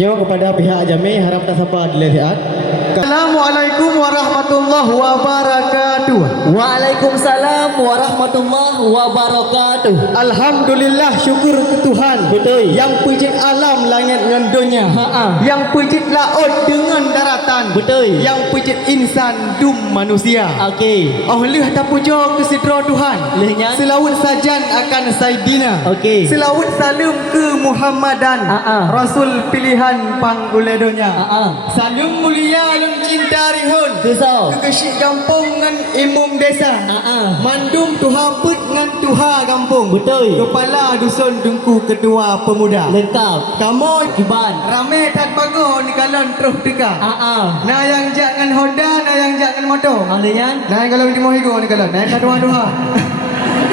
Nyo kepada pihak Jami harap tak sampai dilihat. Assalamualaikum warahmatullahi wabarakatuh. Waalaikumsalam warahmatullahi wabarakatuh. Alhamdulillah, syukur ke Tuhan. Betul. Yang pijit alam langit dengan dunia. Yang pijit laut dengan daratan. Betul. Yang pijit insan dum manusia. Okey. Oleh tak puja ke sidra Tuhan. Lehnya. Selawat sajan akan Saidina. Okey. Selawat salam ke Muhammadan. Rasul pilihan pangguledonya. Salam mulia yang cinta rihun. Kesau. Kesyik kampung dengan imum desa. Mandum tuha put dengan tuha kampung. Betul. Kepala dusun Dengku ketua pemuda. Lengkap. Kamu Kiban. ramai tak bago ni kalon terus dekat. Nah yang jak dengan Honda, nah yang jak dengan motor. Alenya. Nah kalau di mohigo ni kalon. Nah dua-dua.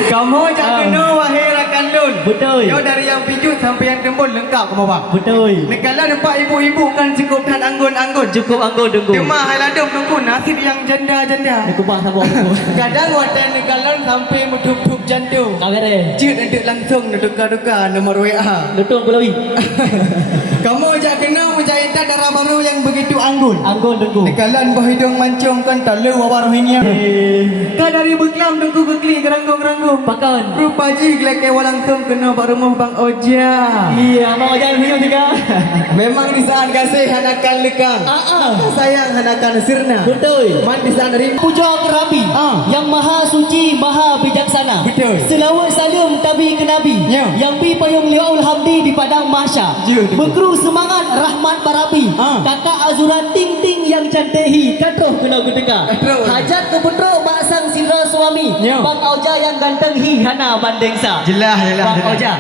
Kamu jak kena wahai rakan lun. Betul. Yo dari yang pijut sampai yang tembul lengkap kamu bang. Betul. Ni kalau nampak ibu-ibu kan cukup tak anggun-anggun. Cukup anggur dengku. Cuma haladum tunggu nasib yang janda-janda. Aku bah sama aku. Kadang watan ni kalon sampai muduk-duk jantung. Kamera. Cik nanti langsung duka-duka nomor WA. Lutung pulawi. Kamu jak kena menjahit darah baru yang begitu anggun. Anggur dengku. Nekalan bahidung mancung kan talu wawarohinya. Kan dari beklam dengku kekli geranggung-geranggung. Pakan. Rupa ji geleke langsung kena pak rumah Bang Oja. Iya, mau jangan hidup juga. Memang di saat kasih hanakan lekang. Sayang hanakan sirna. Betul. Man di saat dari Puja ke Rabi yang maha suci, maha bijaksana. Betul. Selawat salam tabi ke Nabi yang bi payung liaul hamdi di padang mahsyar. Bekru semangat rahmat barabi. Kakak Azura ting ting yang cantehi katruh kena gudeka. Hajat ke putra baksang sira suami. Bang Oja yang ganteng hi hana bandengsa. jelas. Bang Oja.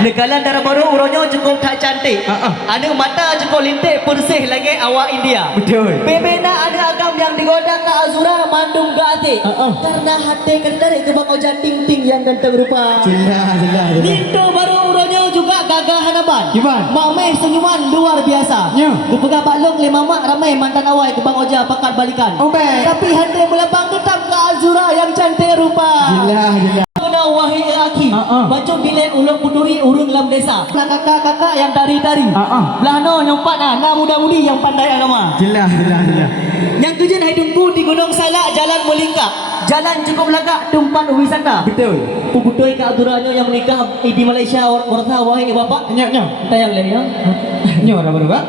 Nekalan darah baru uronyo cukup tak cantik. Ada mata cukup lintik bersih lagi awak India. Betul. Bebena ada agam yang digoda ke Azura mandum ke hati. Karena hati tertarik ke Bang Oja ting ting yang ganteng rupa. Jelas. Ninto baru uronyo juga gagah hanaban. Gimana? Mameh senyuman luar biasa. Gupega baklong le mamak ramai mantan awai ke Bang Oja pakat balikan. Baik. Tapi hati melapang tetap ke Azura yang cantik rupa. Jelas. Kena wahai aki. Macam bilen ulung puturi urung dalam desa. Kakak-kakak yang tari-tari. Belano nyompat nah muda-mudi yang pandai agama. Jelas. Yang tujuan hai tunggu di Gunung Salak jalan melingkar. Jalan cukup lagak tempat wisata. Betul. Puputoi ke aturannya yang menikah di Malaysia warta wahai bapak. Nyak. Tayang le ya. Nyak ada baru kak?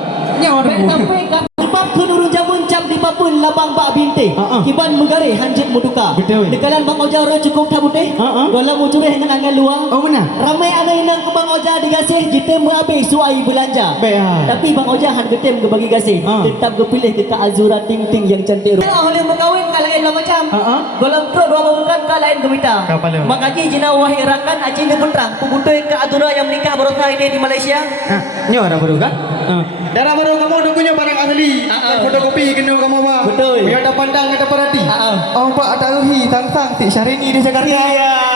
Nyak ada baru. Sampai ke sebab penurun jamun cap di papun labang bak binte. Kiban megare hanjit muduka. Betul. Dekalan Bang Oja ro cukup tak putih. Gola mucureh dengan angin luar. Oh benar. Ramai ada inang ke Bang Oja digasih jitem habis suai belanja. Tapi Bang Oja han getem ke bagi gasih. Tetap ke pilih ke Kak Azura ting ting yang cantik. Oleh berkahwin kalain lah macam. Golam pro dua bukan kalain gemita. Makaki jina wahai rakan aji ne putrang. Puputoi ke Azura yang menikah berokah ini di Malaysia. Nyak ada baru kak? Darah baru kamu nunggunya barang asli. Fotokopi kena kamu bang. Betul. Biar ada pandang ada perhati. Pak ada ruhi sang ti Syahrini di Jakarta. Iya.